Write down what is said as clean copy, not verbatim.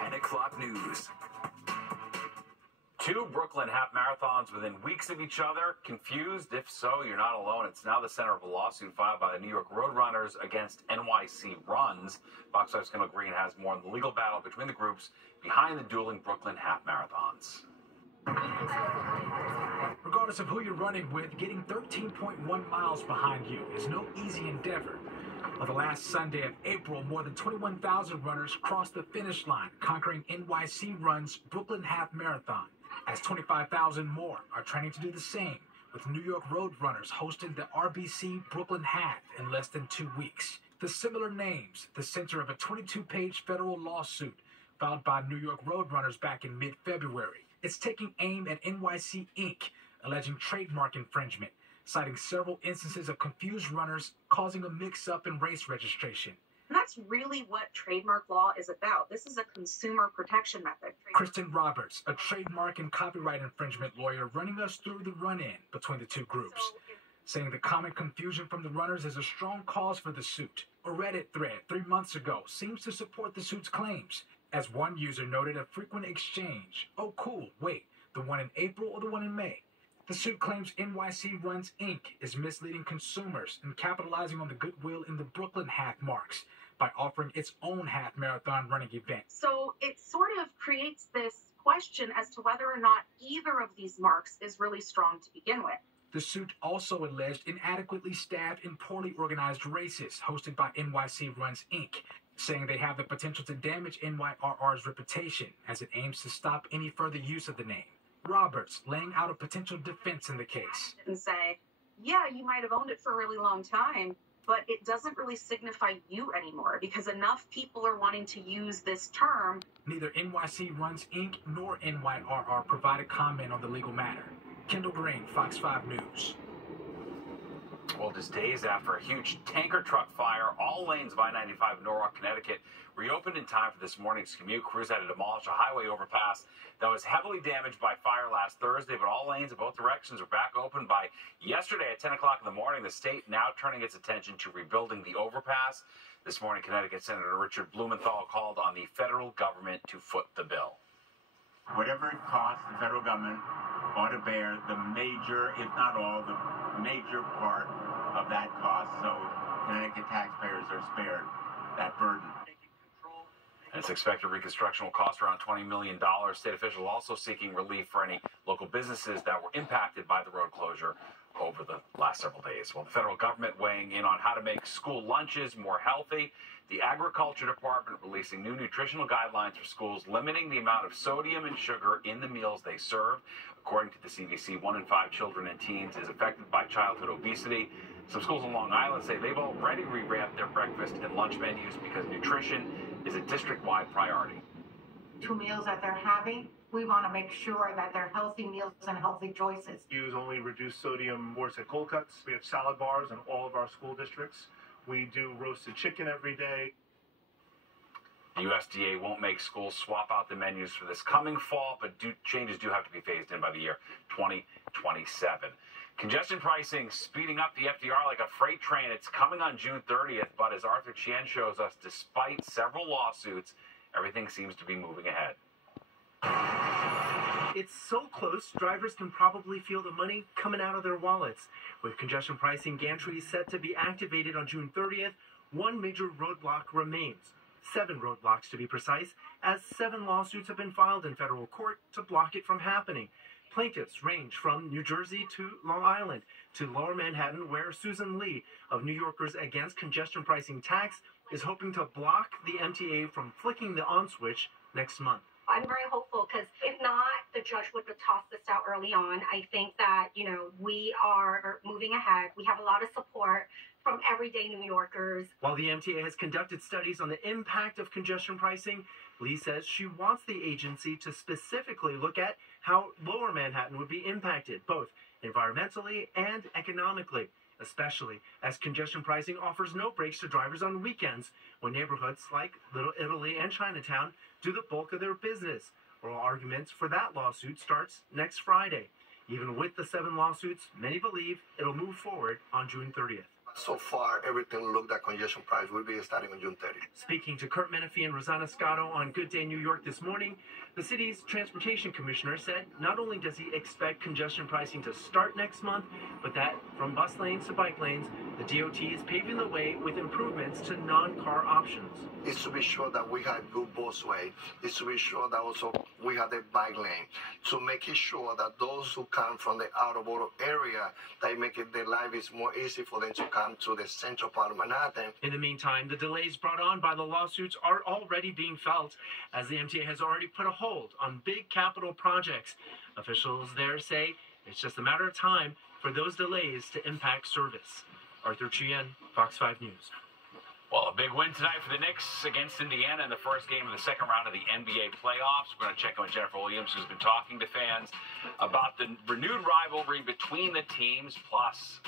10 o'clock news. Two Brooklyn half marathons within weeks of each other. Confused? If so, you're not alone. It's now the center of a lawsuit filed by the New York Roadrunners against NYC Runs. Fox 5's Kendall Green has more on the legal battle between the groups behind the dueling Brooklyn half marathons. Regardless of who you're running with, getting 13.1 miles behind you is no easy endeavor. On the last Sunday of April, more than 21,000 runners crossed the finish line, conquering NYC Run's Brooklyn Half Marathon, as 25,000 more are training to do the same, with New York Roadrunners hosting the RBC Brooklyn Half in less than 2 weeks. The similar names, the center of a 22-page federal lawsuit filed by New York Roadrunners back in mid-February. It's taking aim at NYC Inc., alleging trademark infringement, citing several instances of confused runners causing a mix-up in race registration. And that's really what trademark law is about. This is a consumer protection method. Kristen Roberts, a trademark and copyright infringement lawyer, running us through the run-in between the two groups, saying the common confusion from the runners is a strong cause for the suit. A Reddit thread 3 months ago seems to support the suit's claims, as one user noted a frequent exchange. Oh, cool, wait, the one in April or the one in May? The suit claims NYC Runs Inc. is misleading consumers and capitalizing on the goodwill in the Brooklyn half marks by offering its own half marathon running event. So it sort of creates this question as to whether or not either of these marks is really strong to begin with. The suit also alleged inadequately staffed and poorly organized races hosted by NYC Runs Inc., saying they have the potential to damage NYRR's reputation as it aims to stop any further use of the name. Roberts laying out a potential defense in the case. And say, yeah, you might have owned it for a really long time, but it doesn't really signify you anymore because enough people are wanting to use this term. Neither NYC Runs Inc. nor NYRR provided comment on the legal matter. Kendall Green, Fox 5 News. Well, just days after a huge tanker truck fire, all lanes of I-95 in Norwalk, Connecticut reopened in time for this morning's commute. Crews had to demolish a highway overpass that was heavily damaged by fire last Thursday, but all lanes in both directions are back open by yesterday at 10 o'clock in the morning. The state now turning its attention to rebuilding the overpass. This morning, Connecticut Senator Richard Blumenthal called on the federal government to foot the bill. Whatever it costs, the federal government ought to bear the major, if not all, the major part of that cost, so Connecticut taxpayers are spared that burden. It's expected reconstruction will cost around $20 million. State officials also seeking relief for any local businesses that were impacted by the road closure over the last several days. Well, the federal government weighing in on how to make school lunches more healthy. The Agriculture Department releasing new nutritional guidelines for schools, limiting the amount of sodium and sugar in the meals they serve. According to the CDC, 1 in 5 children and teens is affected by childhood obesity. Some schools on Long Island say they've already revamped their breakfast and lunch menus because nutrition is a district-wide priority. 2 meals that they're having, we want to make sure that they're healthy meals and healthy choices. Use only reduced sodium Morset cold cuts. We have salad bars in all of our school districts. We do roasted chicken every day. The USDA won't make schools swap out the menus for this coming fall, but changes do have to be phased in by the year 2027. Congestion pricing speeding up the FDR like a freight train. It's coming on June 30th, but as Arthur Chien shows us, despite several lawsuits, everything seems to be moving ahead. It's so close, drivers can probably feel the money coming out of their wallets. With congestion pricing gantry set to be activated on June 30th, one major roadblock remains. 7 roadblocks to be precise, as 7 lawsuits have been filed in federal court to block it from happening. Plaintiffs range from New Jersey to Long Island to Lower Manhattan, where Susan Lee of New Yorkers Against Congestion Pricing Tax is hoping to block the MTA from flicking the on switch next month. I'm very hopeful because if not, the judge would have tossed this out early on. I think that, we are moving ahead. We have a lot of support from everyday New Yorkers. While the MTA has conducted studies on the impact of congestion pricing, Lee says she wants the agency to specifically look at how Lower Manhattan would be impacted, both environmentally and economically, especially as congestion pricing offers no breaks to drivers on weekends when neighborhoods like Little Italy and Chinatown do the bulk of their business. Oral arguments for that lawsuit starts next Friday. Even with the 7 lawsuits, many believe it'll move forward on June 30th. So far, everything looked at congestion price will be starting on June 30th. Speaking to Kurt Menefee and Rosanna Scotto on Good Day New York this morning, the city's transportation commissioner said not only does he expect congestion pricing to start next month, but that from bus lanes to bike lanes, the DOT is paving the way with improvements to non-car options. It's to be sure that we have good busway. It's to be sure that also we have the bike lane. To make it sure that those who come from the outer borough area, they make it their life is more easy for them to come to the central part of Manhattan. In the meantime, the delays brought on by the lawsuits are already being felt, as the MTA has already put a hold on big capital projects. Officials there say it's just a matter of time for those delays to impact service. Arthur Chien, Fox 5 News. Well, a big win tonight for the Knicks against Indiana in the first game of the second round of the NBA playoffs. We're going to check in with Jennifer Williams, who's been talking to fans about the renewed rivalry between the teams, plus